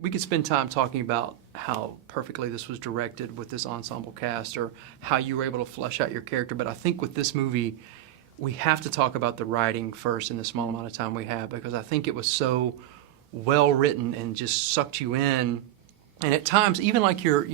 We could spend time talking about how perfectly this was directed with this ensemble cast or how you were able to flesh out your character, but I think with this movie, we have to talk about the writing first in the small amount of time we have, because I think it was so well written and just sucked you in. And at times, even like your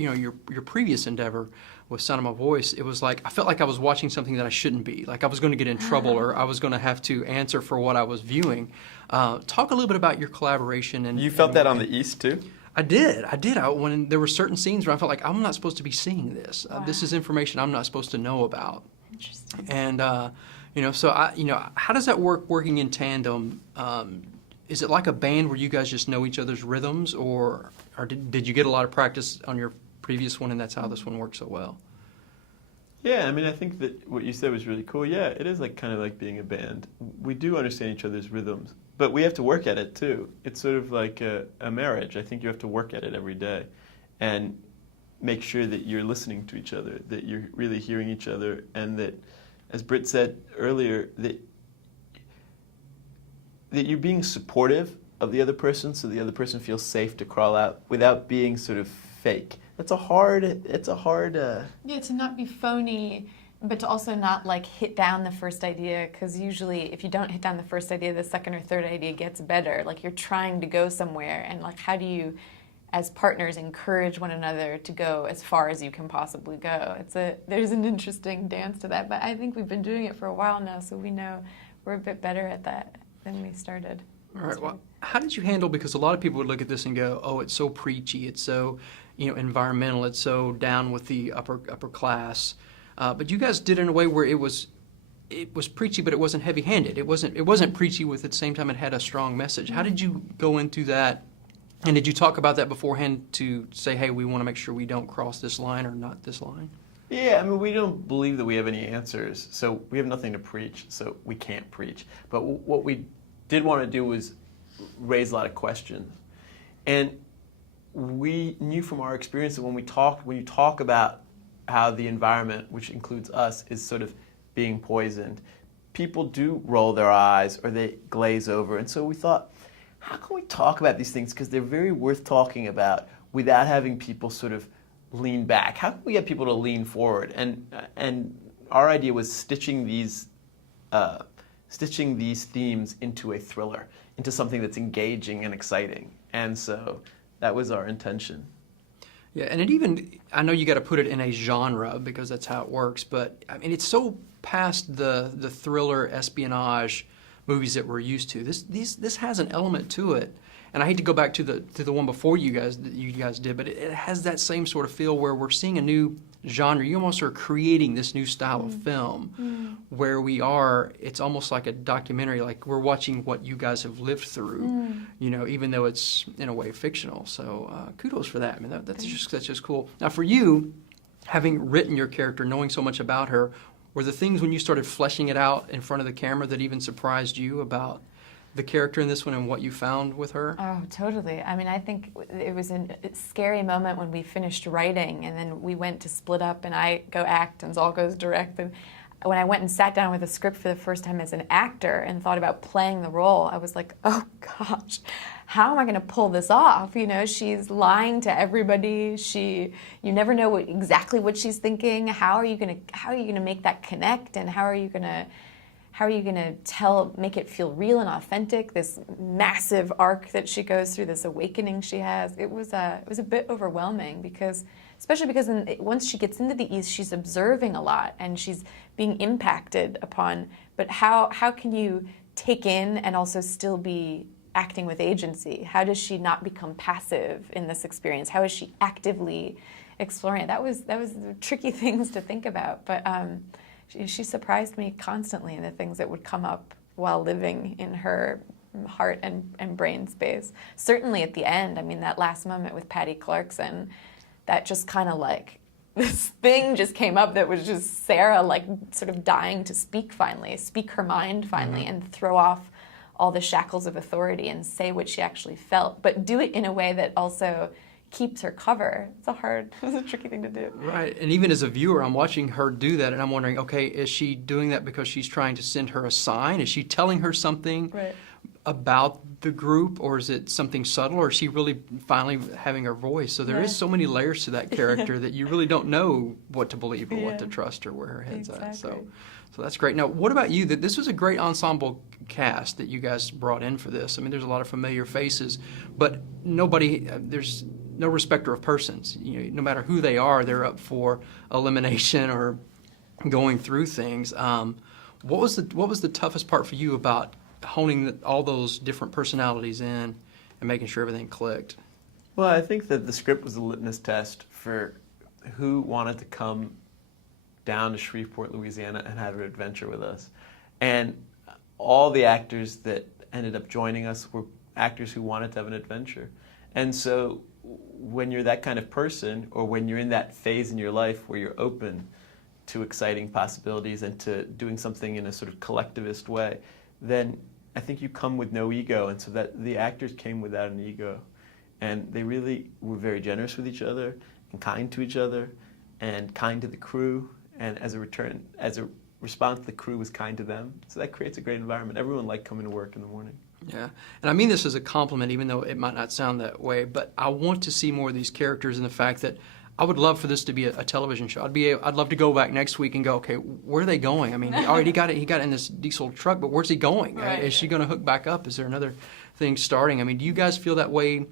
previous endeavor with Sound of My Voice, it was like I felt like I was watching something that I shouldn't be. Like I was going to get in trouble or I was going to have to answer for what I was viewing. Talk a little bit about your collaboration. And you felt that on The East too? I did. When there were certain scenes where I felt like I'm not supposed to be seeing this. Wow. This is information I'm not supposed to know about. Interesting. And how does that work working in tandem? Is it like a band where you guys just know each other's rhythms, or did you get a lot of practice on your previous one and that's how this one works so well? Yeah, I mean, I think that what you said was really cool. Yeah, it is like kind of like being a band. We do understand each other's rhythms, but we have to work at it too. It's sort of like a marriage. I think you have to work at it every day and make sure that you're listening to each other, that you're really hearing each other, and that, as Britt said earlier, that you're being supportive of the other person so the other person feels safe to crawl out without being sort of fake. It's a hard. Yeah, to not be phony, but to also not like hit down the first idea, because usually if you don't hit down the first idea, the second or third idea gets better. Like you're trying to go somewhere, and like how do you, as partners, encourage one another to go as far as you can possibly go? There's an interesting dance to that, but I think we've been doing it for a while now, so we know we're a bit better at that than we started. All right. Well, how did you handle, because a lot of people would look at this and go, oh, it's so preachy, it's so environmental, it's so down with the upper class. But you guys did it in a way where it was preachy, but it wasn't heavy-handed. It wasn't preachy with at the same time it had a strong message. How did you go into that? And did you talk about that beforehand to say, hey, we want to make sure we don't cross this line or not this line? Yeah, I mean, we don't believe that we have any answers, so we have nothing to preach, so we can't preach. But what we did want to do was raise a lot of questions. And we knew from our experience that when you talk about how the environment, which includes us, is sort of being poisoned, people do roll their eyes or they glaze over. And so we thought, how can we talk about these things? Because they're very worth talking about without having people sort of lean back. How can we get people to lean forward? And our idea was stitching these themes into a thriller, into something that's engaging and exciting. And so that was our intention. Yeah, and I know you got to put it in a genre because that's how it works, but I mean, it's so past the thriller espionage movies that we're used to. This has an element to it. And I hate to go back to the one before you guys did, but it has that same sort of feel where we're seeing a new genre. You almost are creating this new style of film where it's almost like a documentary, like we're watching what you guys have lived through, even though it's in a way fictional. So kudos for that. I mean, that's just cool. Now for you, having written your character, knowing so much about her, were the things when you started fleshing it out in front of the camera that even surprised you about the character in this one and what you found with her? Oh, totally. I mean, I think it was a scary moment when we finished writing and then we went to split up and I go act and Zal goes direct. And when I went and sat down with a script for the first time as an actor and thought about playing the role, I was like, oh gosh, how am I going to pull this off? She's lying to everybody. You never know exactly what she's thinking. How are you going to make that connect, and how are you going to make it feel real and authentic, this massive arc that she goes through, this awakening she has? It was a bit overwhelming, especially because once she gets into the East, she's observing a lot and she's being impacted upon. But how can you take in and also still be acting with agency? How does she not become passive in this experience? How is she actively exploring it? That was the tricky things to think about. But she surprised me constantly in the things that would come up while living in her heart and brain space. Certainly at the end, I mean, that last moment with Patty Clarkson, that just kind of like, this thing just came up that was just Sarah like sort of dying to speak her mind finally, and throw off all the shackles of authority and say what she actually felt, but do it in a way that also keeps her cover. It's a tricky thing to do. Right, and even as a viewer, I'm watching her do that, and I'm wondering, okay, is she doing that because she's trying to send her a sign? Is she telling her something? Right. about the group, or is it something subtle, or is she really finally having her voice? So there Yeah. is so many layers to that character that you really don't know what to believe or what to Yeah. trust or where her head's at. Exactly. So that's great. Now, what about you? That this was a great ensemble cast that you guys brought in for this. I mean, there's a lot of familiar faces, but nobody. There's no respecter of persons. You know, no matter who they are, they're up for elimination or going through things. What was the toughest part for you about honing all those different personalities in and making sure everything clicked? Well, I think that the script was a litmus test for who wanted to come down to Shreveport, Louisiana, and have an adventure with us. And all the actors that ended up joining us were actors who wanted to have an adventure. And so when you're that kind of person, or when you're in that phase in your life where you're open to exciting possibilities and to doing something in a sort of collectivist way, then I think you come with no ego. And so that the actors came without an ego. And they really were very generous with each other and kind to each other and kind to the crew. And as a response, the crew was kind to them. So that creates a great environment. Everyone liked coming to work in the morning. Yeah, and I mean this as a compliment, even though it might not sound that way, but I want to see more of these characters, and the fact that I would love for this to be a television show. I'd love to go back next week and go, okay, where are they going? I mean, he already got it. He got in this diesel truck, but where's he going? Right. Is she going to hook back up? Is there another thing starting? I mean, do you guys feel that way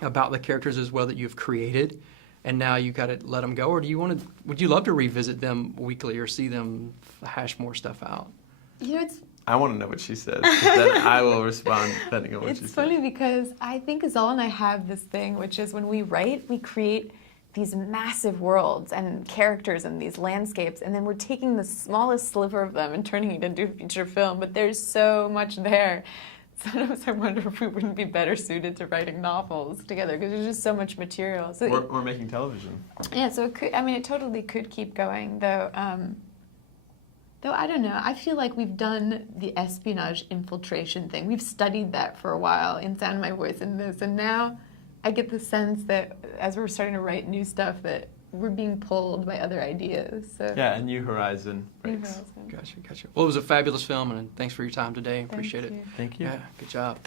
about the characters as well that you've created, and now you got to let them go, or would you love to revisit them weekly or see them hash more stuff out? You know, I want to know what she says. Then I will respond depending on what she says. it's funny because I think Zal and I have this thing, which is when we write, we create these massive worlds and characters and these landscapes, and then we're taking the smallest sliver of them and turning it into a feature film, but there's so much there. Sometimes I wonder if we wouldn't be better suited to writing novels together, because there's just so much material. So Or making television. yeah, so it totally could keep going, though. Though I don't know, I feel like we've done the espionage infiltration thing. We've studied that for a while in Sound of My Voice in this, and now I get the sense that as we're starting to write new stuff, that we're being pulled by other ideas. So Yeah, a new horizon New breaks. horizon. Gotcha. Well, it was a fabulous film, and thanks for your time today. Appreciate Thank it. you. Thank you. Yeah, good job.